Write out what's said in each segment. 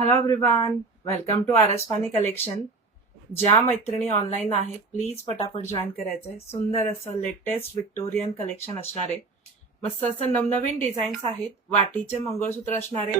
Hello everyone, welcome to RS Pani collection. ज्या मैत्रिणी online आहेत प्लीज पटापट जॉईन करायचंय. सुंदर असं लेटेस्ट विक्टोरियन कलेक्शन असणार आहे. मस्त असं नवनवीन डिझाईन्स आहेत. वाटीचे मंगळसूत्र असणारे,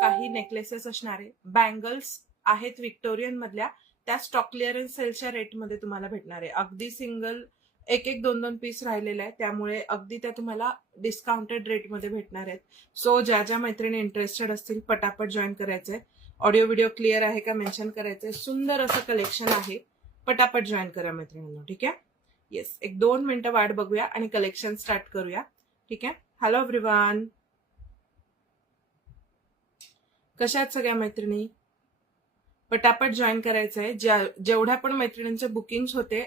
काही नेकलेसेस असणारे, बँगल्स आहेत विक्टोरियन मधल्या. त्या स्टॉक क्लिअरन्स सेलच्या रेटमध्ये तुम्हाला भेटणार आहे. अगदी सिंगल एक एक दोन दोन पीस राहिलेले आहे, त्यामुळे अगदी त्या तुम्हाला डिस्काउंटेड रेटमध्ये भेटणार आहेत. सो ज्या ज्या मैत्रिणी इंटरेस्टेड असतील पटापट जॉईन करायचंय. ऑडिओ व्हिडिओ क्लिअर आहे का मेन्शन करायचंय. सुंदर असं कलेक्शन आहे. पटापट जॉईन करा मैत्रिणींनो. ठीक आहे. येस, एक 2 मिनिटं वाट बघूया आणि कलेक्शन स्टार्ट करूया. ठीक आहे. हॅलो एव्हरीवन, कशा आहेत सगळ्या मैत्रिणी? पटापट जॉईन करायचंय. जेवढ्या पण मैत्रिणींचे बुकिंग्स होते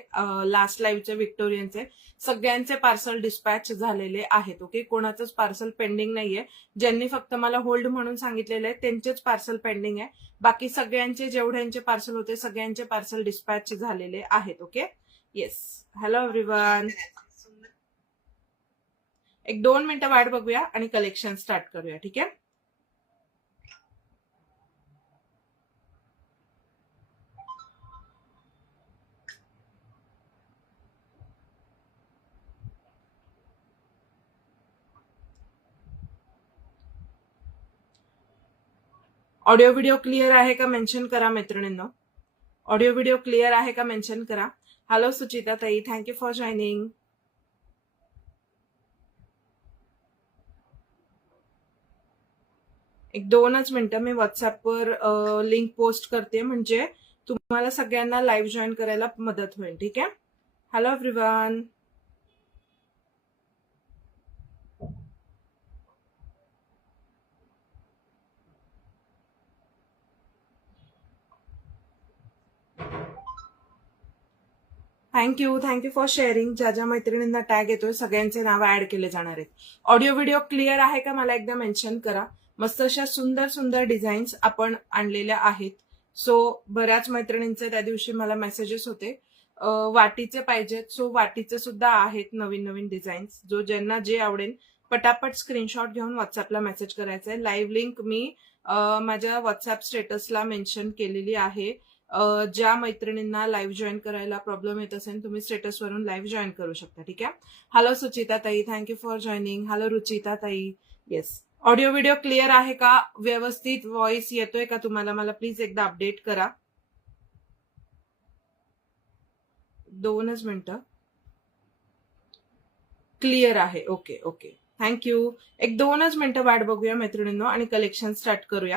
लास्ट लाईव्हचे विक्टोरियनचे, सगळ्यांचे पार्सल डिस्पॅच झालेले आहेत. ओके, कोणाचंच पार्सल पेंडिंग नाहीये. ज्यांनी फक्त मला होल्ड म्हणून सांगितलेले आहे त्यांचेच पार्सल पेंडिंग आहे. बाकी सगळ्यांचे जेवढ्यांचे पार्सल होते सगळ्यांचे पार्सल डिस्पॅच झालेले आहेत. ओके. येस, हॅलो एव्हरीवन, एक 2 मिनिटं वाट बघूया आणि कलेक्शन स्टार्ट करूया. ठीक आहे. ऑडिओ व्हिडिओ क्लिअर आहे का मेन्शन करा मैत्रिणींनो. ऑडिओ व्हिडिओ क्लिअर आहे का मेन्शन करा. Hello Suchita tai, thank you for joining. एक 2च मिनिटं, मी व्हॉट्सअपवर लिंक पोस्ट करते, म्हणजे तुम्हाला सगळ्यांना लाईव्ह जॉईन करायला मदत होईल. ठीक आहे. Hello everyone, thank you for sharing. ज्या ज्या मैत्रिणींना टॅग येतोय सगळ्यांचे नाव ऍड केले जाणार आहेत. ऑडिओ व्हिडिओ क्लिअर आहे का मला एकदा मेन्शन करा. मस्त अशा सुंदर सुंदर डिझाईन्स आपण आणलेल्या आहेत. सो बऱ्याच मैत्रिणींचे त्या दिवशी मला मेसेजेस होते वाटीचे पाहिजेत. सो वाटीचे सुद्धा आहेत नवीन नवीन डिझाईन्स. ज्यांना जे आवडेल पटापट स्क्रीनशॉट घेऊन व्हॉट्सअपला मेसेज करायचा आहे. लाईव्ह लिंक मी माझ्या व्हॉट्सअप स्टेटसला मेन्शन केलेली आहे. ज्या मैत्रिणींना लाईव्ह जॉईन करायला प्रॉब्लेम येत असेल तुम्ही स्टेटसवरून लाईव्ह जॉईन करू शकता. ठीक आहे. Hello Suchita tai, thank you for joining. Hello Ruchita tai. Yes, audio video clear आहे का? व्यवस्थित व्हॉइस येतोय का तुम्हाला? मला प्लीज एकदा अपडेट करा. 2च मिनिटं. क्लिअर आहे. Okay okay, thank you. एक 2च मिनिटं वाट बघूया मैत्रिणींनो आणि कलेक्शन स्टार्ट करूया.